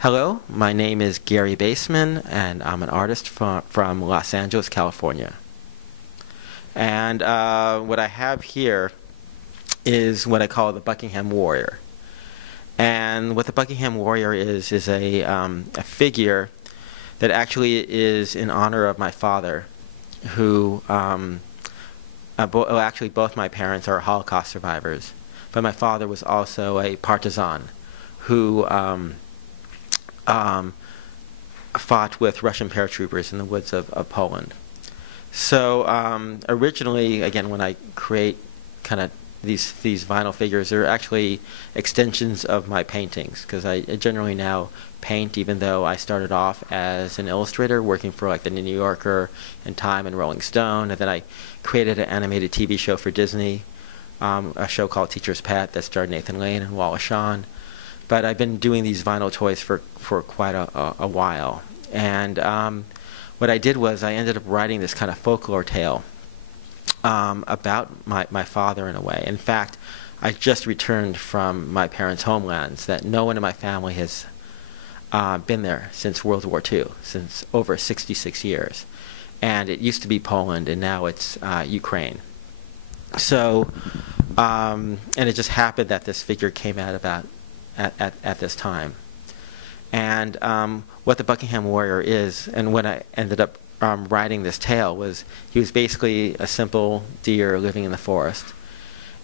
Hello, my name is Gary Baseman, and I'm an artist from Los Angeles, California. And what I have here is what I call the Buckingham Warrior. And what the Buckingham Warrior is a figure that actually is in honor of my father, who actually both my parents are Holocaust survivors, but my father was also a partisan who fought with Russian paratroopers in the woods of Poland. So originally, again, when I create kind of these vinyl figures, they're actually extensions of my paintings, because I generally now paint, even though I started off as an illustrator working for like the New Yorker and Time and Rolling Stone, and then I created an animated TV show for Disney, a show called Teacher's Pet that starred Nathan Lane and Wallace Shawn. But I've been doing these vinyl toys for quite a while. And what I did was I ended up writing this kind of folklore tale about my father in a way. In fact, I just returned from my parents' homelands that no one in my family has been there since World War II, since over 66 years. And it used to be Poland, and now it's Ukraine. So, and it just happened that this figure came out about at this time. And what the Buckingham Warrior is, and when I ended up writing this tale, was he was basically a simple deer living in the forest.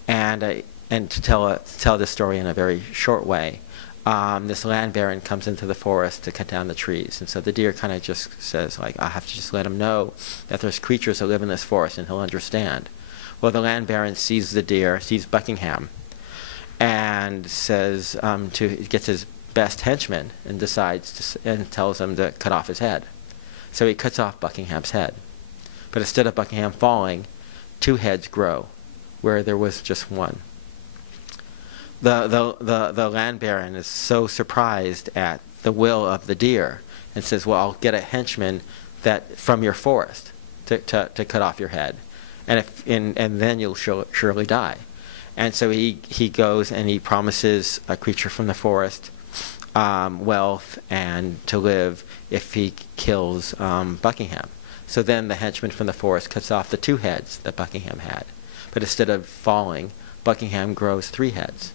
And to tell this story in a very short way, this land baron comes into the forest to cut down the trees, and so the deer kind of just says, like, I have to just let him know that there's creatures that live in this forest, and he'll understand. Well, the land baron sees the deer, sees Buckingham, and says gets his best henchman and decides and tells him to cut off his head. So he cuts off Buckingham's head, but instead of Buckingham falling, two heads grow where there was just one. The land baron is so surprised at the will of the deer and says, well, I'll get a henchman from your forest to cut off your head, and then you'll surely die. And so he goes and he promises a creature from the forest wealth and to live if he kills Buckingham. So then the henchman from the forest cuts off the two heads that Buckingham had. But instead of falling, Buckingham grows three heads.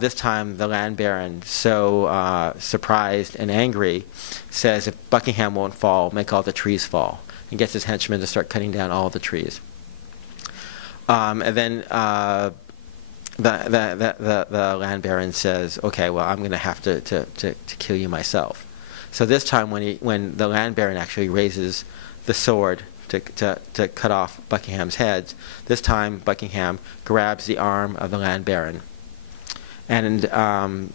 This time the land baron, so surprised and angry, says if Buckingham won't fall, make all the trees fall, and gets his henchmen to start cutting down all the trees. And then the land baron says, okay, well, I'm going to have to kill you myself. So this time when the land baron actually raises the sword to cut off Buckingham's heads, this time Buckingham grabs the arm of the land baron and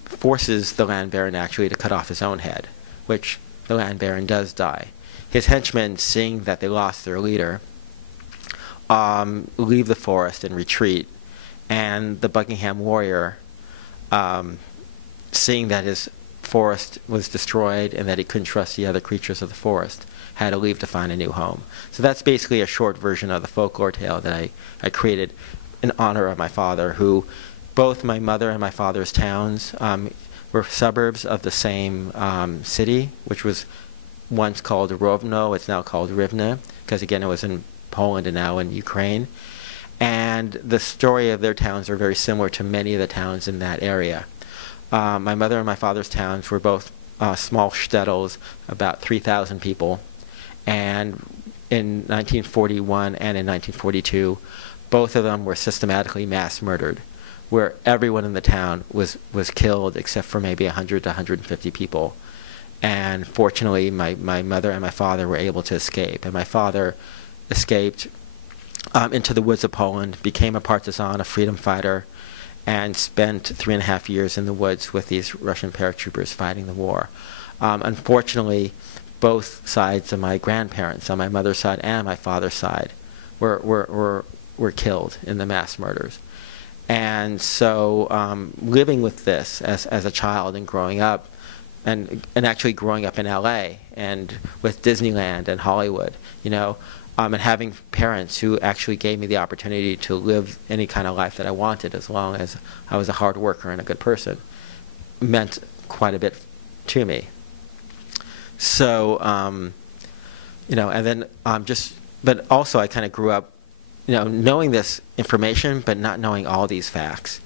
forces the land baron actually to cut off his own head, which the land baron does die. His henchmen, seeing that they lost their leader, leave the forest and retreat, and the Buckingham Warrior, seeing that his forest was destroyed and that he couldn't trust the other creatures of the forest, had to leave to find a new home. So that's basically a short version of the folklore tale that I created in honor of my father, who both my mother and my father's towns were suburbs of the same city, which was once called Rovno. It's now called Rivne, because again it was in Poland and now in Ukraine. And the story of their towns are very similar to many of the towns in that area. My mother and my father's towns were both small shtetls, about 3,000 people. And in 1941 and in 1942, both of them were systematically mass murdered, where everyone in the town was killed except for maybe 100 to 150 people. And fortunately, my mother and my father were able to escape. And my father escaped into the woods of Poland, became a partisan, a freedom fighter, and spent 3.5 years in the woods with these Russian paratroopers fighting the war. Unfortunately, both sides of my grandparents, on my mother's side and my father's side, were killed in the mass murders. And so living with this as a child and growing up, and actually growing up in LA and with Disneyland and Hollywood, and having parents who actually gave me the opportunity to live any kind of life that I wanted, as long as I was a hard worker and a good person, meant quite a bit to me. So, and then but also I kind of grew up, knowing this information, but not knowing all these facts,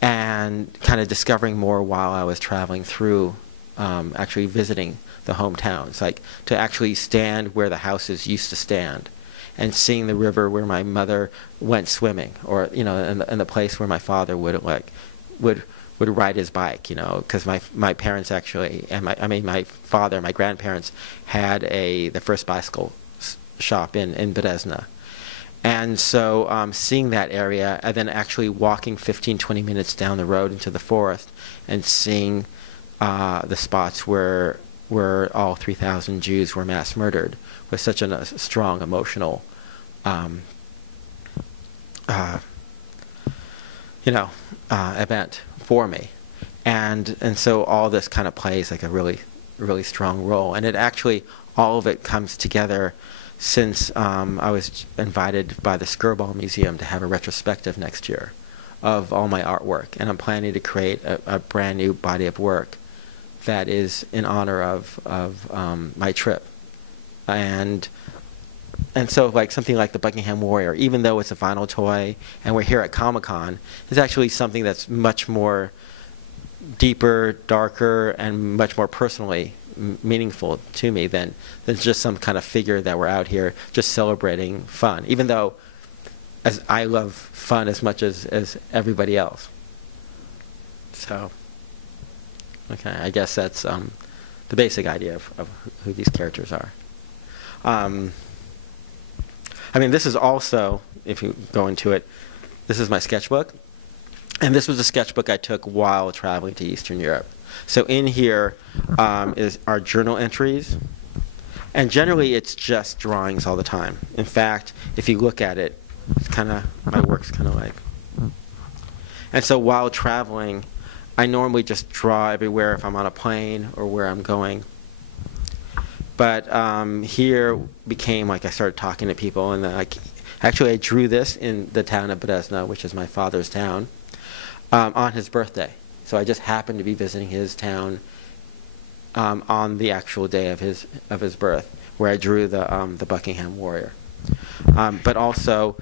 and kind of discovering more while I was traveling through, actually visiting the hometowns, like to actually stand where the houses used to stand, and seeing the river where my mother went swimming, or in the place where my father would ride his bike, because my parents actually, and my father, my grandparents had the first bicycle shop in Baseman. And so seeing that area, and then actually walking 15-20 minutes down the road into the forest and seeing the spots where all 3,000 Jews were mass murdered was such a strong emotional event for me. And so all this kind of plays like a really, really strong role. And it actually, all of it comes together since I was invited by the Skirball Museum to have a retrospective next year of all my artwork. And I'm planning to create a brand new body of work that is in honor of my trip. And so like something like the Buckingham Warrior, even though it's a vinyl toy and we're here at Comic-Con, is actually something that's much more deeper, darker, and much more personally meaningful to me than just some kind of figure that we're out here just celebrating fun, even though as I love fun as much as everybody else. So, okay, I guess that's the basic idea of who these characters are. This is also, if you go into it, this is my sketchbook. And this was a sketchbook I took while traveling to Eastern Europe. So in here is our journal entries. And generally, it's just drawings all the time. In fact, if you look at it, it's my work's kind of like. And so while traveling, I normally just draw everywhere if I'm on a plane or where I'm going. But here became like I started talking to people, and actually I drew this in the town of Baseman, which is my father's town, on his birthday. So I just happened to be visiting his town on the actual day of his birth, where I drew the Buckingham Warrior. But also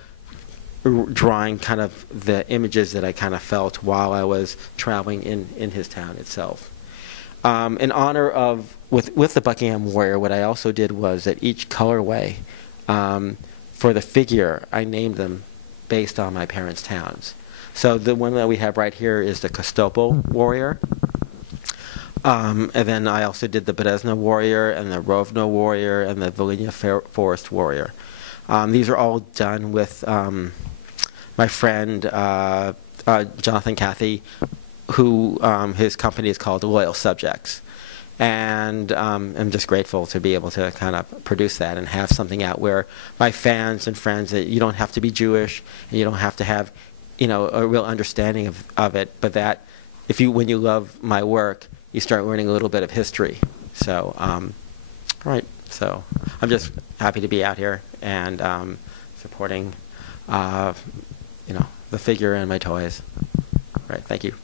drawing kind of the images that I kind of felt while I was traveling in his town itself. In honor of, with the Buckingham Warrior, what I also did was that each colorway for the figure, I named them based on my parents' towns. So the one that we have right here is the Costopol Warrior. And then I also did the Baseman Warrior and the Rovno Warrior and the Volhynia Forest Warrior. These are all done with my friend Jonathan Cathy, who his company is called Loyal Subjects. And I'm just grateful to be able to kind of produce that and have something out where my fans and friends, that you don't have to be Jewish and you don't have to have a real understanding of it, but that when you love my work, you start learning a little bit of history. So, all right. So I'm just happy to be out here and supporting, the figure and my toys. All right. Thank you.